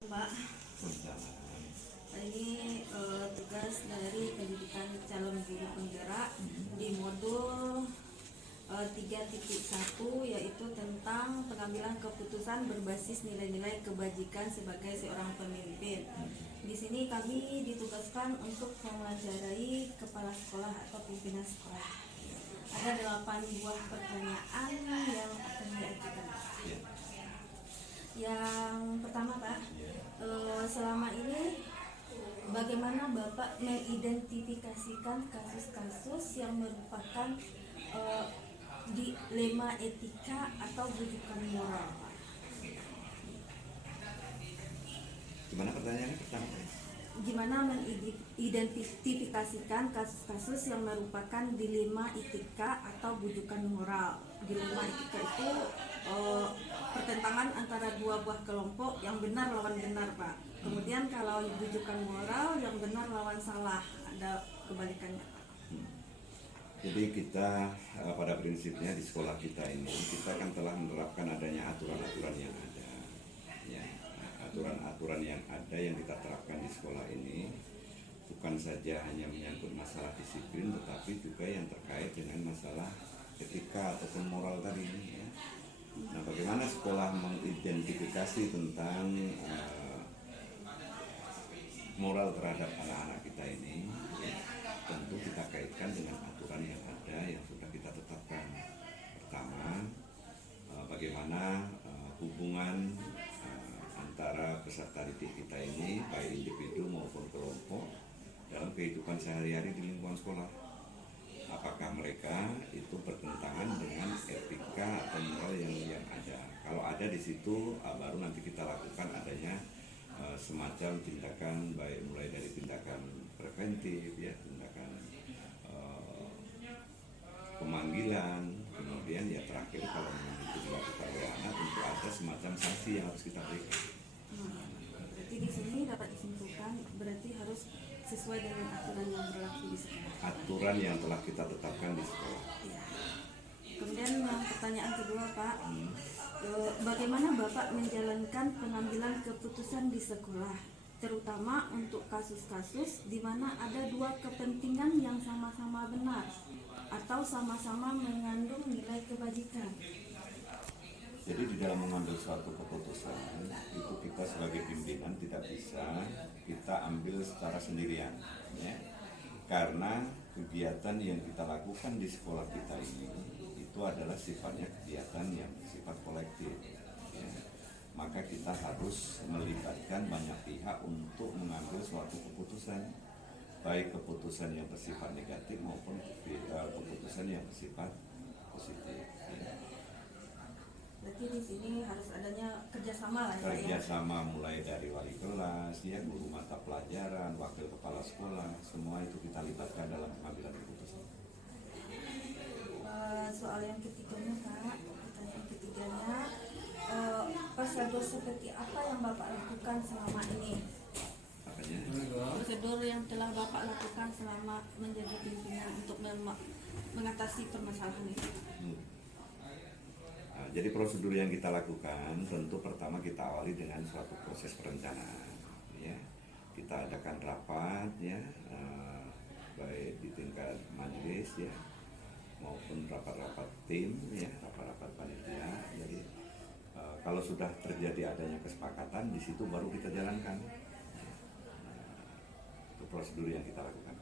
Mbak, ini tugas dari pendidikan calon guru penggerak di modul 3.1, yaitu tentang pengambilan keputusan berbasis nilai-nilai kebajikan sebagai seorang pemimpin. Di sini kami ditugaskan untuk mewawancarai kepala sekolah atau pimpinan sekolah. Ada 8 buah pertanyaan yang akan diajukan. Yang pertama, Pak, selama ini bagaimana Bapak mengidentifikasikan kasus-kasus yang merupakan dilema etika atau rujukan moral, Pak? Gimana pertanyaannya pertama? Gimana mengidentifikasikan kasus-kasus yang merupakan dilema etika atau bujukan moral? Dilema etika itu pertentangan antara dua buah kelompok yang benar lawan benar, Pak. Kemudian kalau bujukan moral yang benar lawan salah, ada kebalikannya, Pak. Jadi kita pada prinsipnya di sekolah kita ini kita kan telah menerapkan adanya aturan-aturan yang ada, ya. Aturan-aturan yang ada yang kita terapkan di sekolah ini bukan saja hanya menyangkut masalah disiplin, tetapi juga yang terkait dengan masalah etika ataupun moral tadi, ya. Nah, bagaimana sekolah mengidentifikasi tentang moral terhadap anak-anak kita ini, ya, tentu kita kaitkan dengan aturan yang ada yang sudah kita tetapkan. Pertama, bagaimana hubungan antara peserta didik kita ini, baik individu maupun kelompok, dalam kehidupan sehari-hari di lingkungan sekolah. Apakah mereka itu bertentangan dengan etika atau moral yang ada? Kalau ada di situ, baru nanti kita lakukan adanya semacam tindakan, baik mulai dari tindakan preventif, ya, tindakan pemanggilan, kemudian ya terakhir kalau itu dilakukan oleh anak, tentu ada semacam sanksi yang harus kita berikan. Berarti di sini dapat disimpulkan berarti harus sesuai dengan aturan yang berlaku di sekolah. Aturan yang telah kita tetapkan di sekolah. Ya. Kemudian yang pertanyaan kedua, Pak, bagaimana Bapak menjalankan pengambilan keputusan di sekolah, terutama untuk kasus-kasus di mana ada dua kepentingan yang sama-sama benar atau sama-sama mengandung nilai kebajikan? Jadi di dalam mengambil suatu keputusan itu kita sebagai pimpinan tidak bisa kita ambil secara sendirian, ya. Karena kegiatan yang kita lakukan di sekolah kita ini itu adalah sifatnya kegiatan yang bersifat kolektif, ya. Maka kita harus melibatkan banyak pihak untuk mengambil suatu keputusan, baik keputusan yang bersifat negatif maupun keputusan yang bersifat positif, ya. Berarti di sini harus adanya kerjasama lah, ya. Kerjasama mulai dari wali kelas, ya, guru mata pelajaran, wakil kepala sekolah, semua itu kita libatkan dalam pengambilan keputusan. Soal yang ketiganya, Kak, pertanyaan ketiganya, prosedur seperti apa yang Bapak lakukan selama ini? Makanya Prosedur yang telah Bapak lakukan selama menjadi pimpinan untuk mengatasi permasalahan ini. Nah, jadi prosedur yang kita lakukan tentu pertama kita awali dengan suatu proses perencanaan, ya. Kita adakan rapat, ya, baik di tingkat majelis, ya, maupun rapat-rapat tim, ya, rapat-rapat panitia. Jadi kalau sudah terjadi adanya kesepakatan, di situ baru kita jalankan. Itu prosedur yang kita lakukan.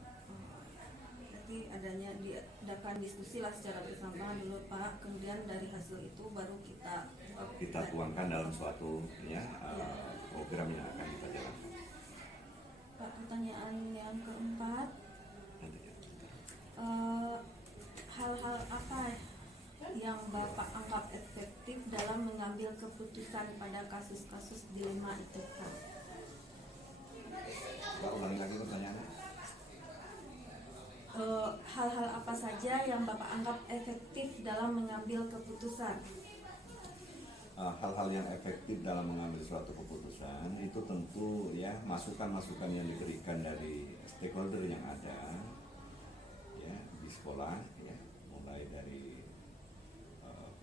Berarti adanya diadakan diskusi lah secara bersama dulu, Pak. Kemudian dari hasil itu baru kita tuangkan dalam suatu, ya, program yang akan kita jalankan. Pak, pertanyaan yang keempat, hal-hal apa yang Bapak anggap efektif dalam mengambil keputusan pada kasus-kasus dilema etika? Pak, ulangi lagi pertanyaannya. Hal-hal apa saja yang Bapak anggap efektif dalam mengambil keputusan? Hal-hal yang efektif dalam mengambil suatu keputusan itu tentu, ya, masukan-masukan yang diberikan dari stakeholder yang ada, ya, di sekolah, ya, mulai dari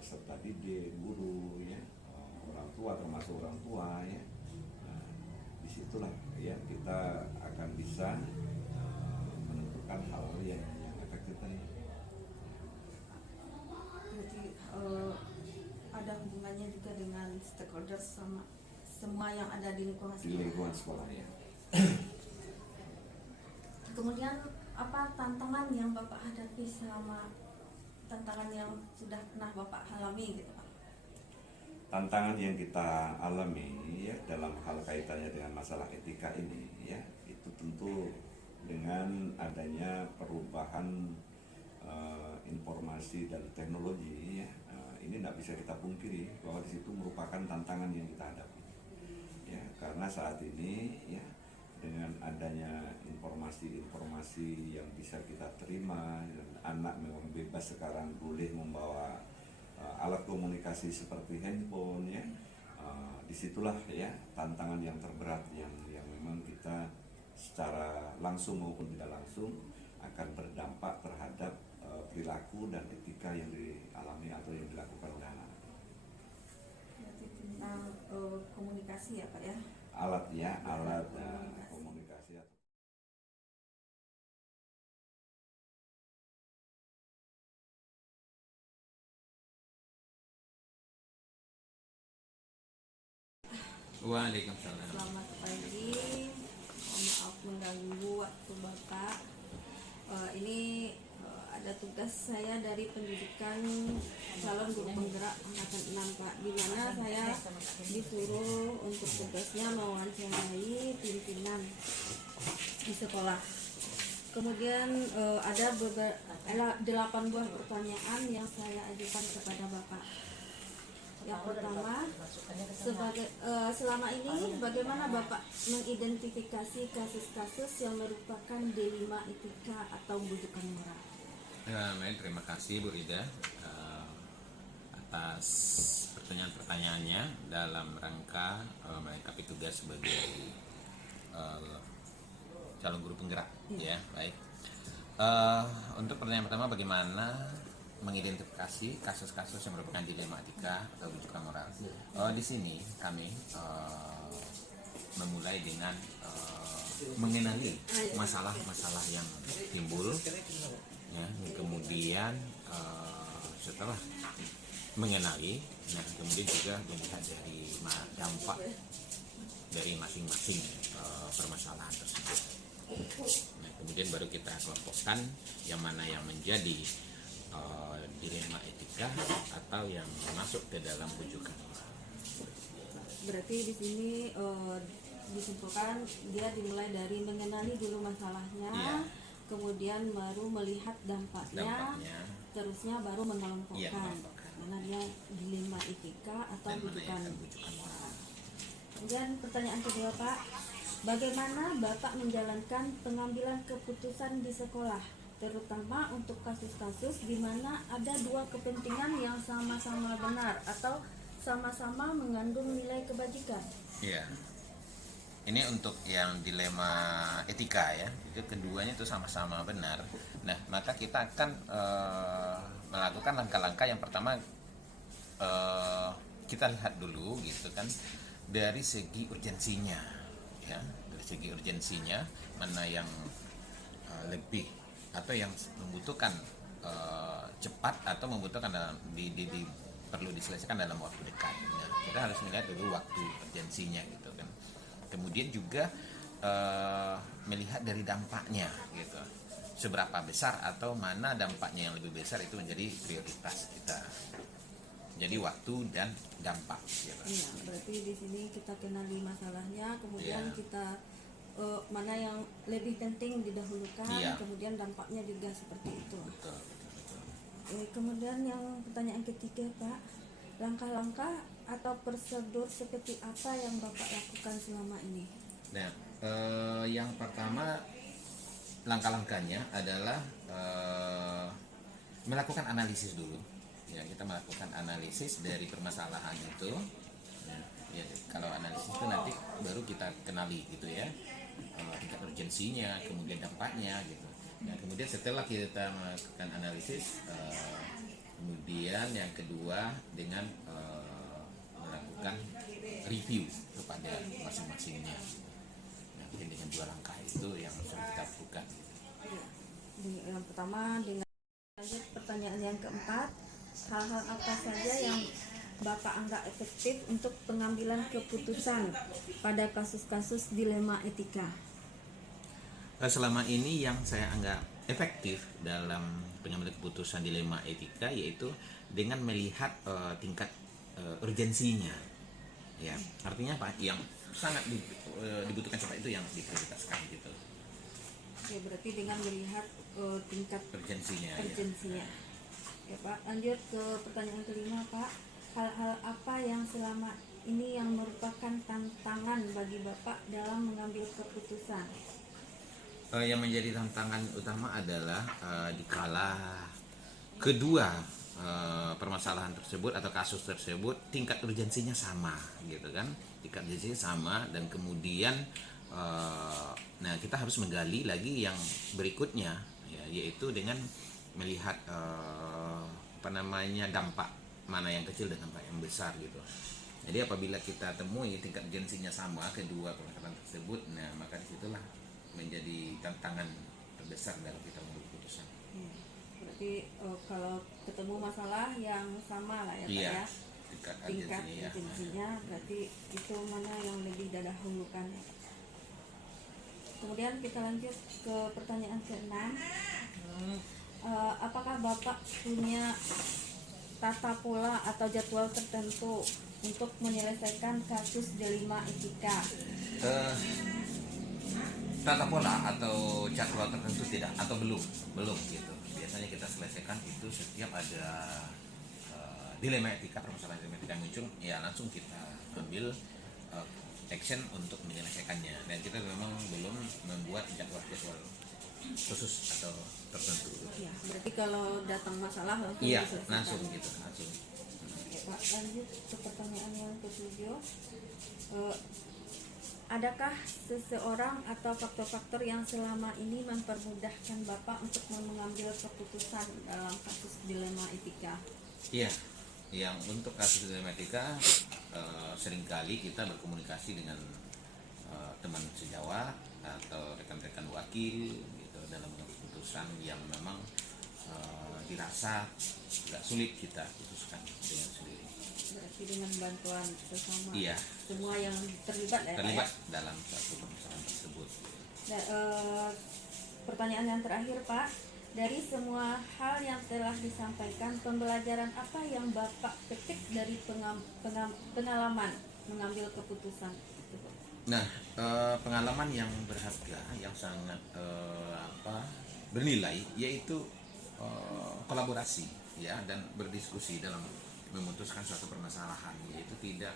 peserta didik, guru, ya, orang tua termasuk orang tua, ya. disitulah ya kita akan bisa menentukan hal yang efektif tadi. Berarti ada hubungannya juga dengan stakeholders sama semua yang ada di lingkungan Di sekolah. lingkungan sekolah ya. Kemudian apa tantangan yang Bapak hadapi selama tantangan yang sudah pernah Bapak alami gitu Pak? Tantangan yang kita alami ya dalam hal kaitannya dengan masalah etika ini ya itu tentu dengan adanya perubahan informasi dan teknologi ya ini tidak bisa kita pungkiri bahwa di situ merupakan tantangan yang kita hadapi ya karena saat ini ya dengan adanya informasi-informasi yang bisa kita terima dan anak memang bebas sekarang boleh membawa alat komunikasi seperti handphone ya disitulah ya tantangan yang terberat yang memang kita secara langsung maupun tidak langsung akan berdampak terhadap perilaku dan etika yang dialami atau yang dilakukan oleh anak. Berarti tentang komunikasi ya Pak ya? Alat komunikasi. Waalaikumsalam. Selamat pagi, mohon maaf mengganggu waktu Bapak. Ini ada tugas saya dari pendidikan calon guru penggerak angkatan 6 Pak, di mana saya disuruh untuk tugasnya mewawancarai pimpinan di sekolah. Kemudian ada 8 buah pertanyaan yang saya ajukan kepada Bapak. Yang pertama, selama ini bagaimana Bapak mengidentifikasi kasus-kasus yang merupakan dilema etika atau bujukan moral? Baik, terima kasih Bu Rida atas pertanyaan-pertanyaannya dalam rangka melengkapi tugas sebagai calon guru penggerak. Ya, baik. Untuk pertanyaan pertama, bagaimana mengidentifikasi kasus-kasus yang merupakan dilema etika atau bujukan moral. Di sini kami memulai dengan mengenali masalah-masalah yang timbul, ya, kemudian setelah mengenali, nah kemudian juga melihat dari dampak dari masing-masing permasalahan tersebut. Nah, kemudian baru kita kelompokkan yang mana yang menjadi dilema etika atau yang masuk ke dalam bujukan moral. Berarti di sini disimpulkan dia dimulai dari mengenali dulu masalahnya, Iya. kemudian baru melihat dampaknya, terusnya baru mengelompokkan Iya, mengelompokkan. mana dia dilema etika atau Dan mana yang akan bujukan bujukan moral. Kemudian pertanyaan kedua Pak, bagaimana Bapak menjalankan pengambilan keputusan di sekolah, terutama untuk kasus-kasus di mana ada dua kepentingan yang sama-sama benar atau sama-sama mengandung nilai kebajikan? Iya. Ini untuk yang dilema etika ya, itu keduanya itu sama-sama benar. Nah, maka kita akan melakukan langkah-langkah. Yang pertama kita lihat dulu gitu kan dari segi urgensinya, ya, dari segi urgensinya mana yang lebih atau yang membutuhkan cepat atau membutuhkan perlu diselesaikan dalam waktu dekat. Nah, kita harus melihat dulu waktu urgensinya gitu kan. Kemudian juga melihat dari dampaknya gitu. Seberapa besar atau mana dampaknya yang lebih besar itu menjadi prioritas kita. Jadi waktu dan dampak. Gitu. Iya, berarti di sini kita kenali masalahnya, kemudian Iya. kita mana yang lebih penting didahulukan, Iya. kemudian dampaknya juga seperti itu. Betul. Kemudian yang pertanyaan ketiga Pak, langkah-langkah atau prosedur seperti apa yang Bapak lakukan selama ini? Nah, yang pertama langkah-langkahnya adalah melakukan analisis dulu. Ya, kita melakukan analisis dari permasalahan itu. Ya, kalau analisis itu nanti baru kita kenali gitu ya, tingkat urgensinya, kemudian dampaknya gitu. Nah, kemudian setelah kita melakukan analisis, kemudian yang kedua dengan melakukan review kepada masing-masingnya. mungkin dengan 2 langkah itu yang sering kita lakukan. Ya. Yang pertama, dengan lanjut pertanyaan yang keempat, hal-hal apa saja yang Bapak anggap efektif untuk pengambilan keputusan pada kasus-kasus dilema etika? Selama ini yang saya anggap efektif dalam pengambilan keputusan dilema etika yaitu dengan melihat tingkat urgensinya, ya, artinya apa, yang sangat dibutuhkan cepat itu yang diprioritaskan gitu, Ya, berarti dengan melihat tingkat urgensinya. Ya. urgensinya. Ya Pak, lanjut ke pertanyaan kelima Pak. Hal-hal apa yang selama ini yang merupakan tantangan bagi Bapak dalam mengambil keputusan? Yang menjadi tantangan utama adalah dikala kedua permasalahan tersebut atau kasus tersebut tingkat urgensinya sama gitu kan, tingkat urgensinya sama, dan kemudian nah kita harus menggali lagi yang berikutnya, ya, yaitu dengan melihat dampak mana yang kecil dan dampak yang besar gitu. Jadi apabila kita temui tingkat urgensinya sama kedua permasalahan tersebut, nah maka disitulah menjadi tantangan terbesar dalam kita membuat keputusan. Ya, berarti kalau ketemu masalah yang sama lah ya Pak Iya, ya, tingkat tingkat urgensinya ya. urgensinya berarti itu mana yang lebih didahulukan ya. Kemudian kita lanjut ke pertanyaan keenam. Apakah Bapak punya tata pola atau jadwal tertentu untuk menyelesaikan kasus dilema etika? Tata pola atau jadwal tertentu tidak, atau belum gitu. Biasanya kita selesaikan itu setiap ada dilema etika, permasalahan dilema etika muncul, ya langsung kita ambil action untuk menyelesaikannya. Dan kita memang belum membuat jadwal-jadwal khusus atau tertentu. Ya, berarti kalau datang masalah langsung Iya, diselesaikan. langsung gitu, langsung. Oke, Pak, lanjut ke pertanyaan yang ketujuh. Adakah seseorang atau faktor-faktor yang selama ini mempermudahkan Bapak untuk mengambil keputusan dalam kasus dilema etika? Iya, yang untuk kasus dilema etika seringkali kita berkomunikasi dengan teman sejawat atau rekan-rekan wakil gitu dalam mengambil keputusan yang memang dirasa agak sulit kita putuskan dengan sendiri. Berarti dengan bantuan sesama Iya. semua yang terlibat ya Pak, Terlibat ya? dalam satu permasalahan tersebut. Dan, pertanyaan yang terakhir Pak, dari semua hal yang telah disampaikan, pembelajaran apa yang Bapak petik dari pengalaman mengambil keputusan tersebut? Nah, pengalaman yang berharga, yang sangat bernilai, yaitu kolaborasi, ya, dan berdiskusi dalam memutuskan suatu permasalahan, yaitu tidak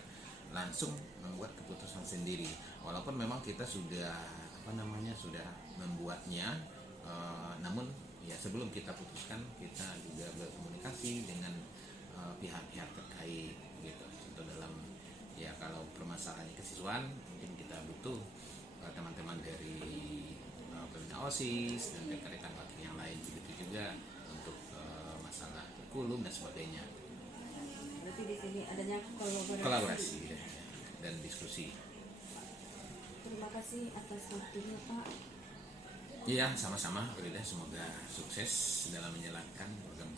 langsung membuat keputusan sendiri. Walaupun memang kita sudah sudah membuatnya, namun ya sebelum kita putuskan kita juga berkomunikasi dengan pihak-pihak terkait gitu. Contoh dalam, ya, kalau permasalahannya kesiswaan, mungkin kita butuh teman-teman dari pembina OSIS dan rekan-rekan wakil yang lain, begitu juga untuk masalah kurikulum dan sebagainya. Berarti di sini adanya Kolaborasi ya, dan diskusi. Terima kasih atas waktunya Pak. Iya, sama-sama. Semoga sukses dalam menjalankan program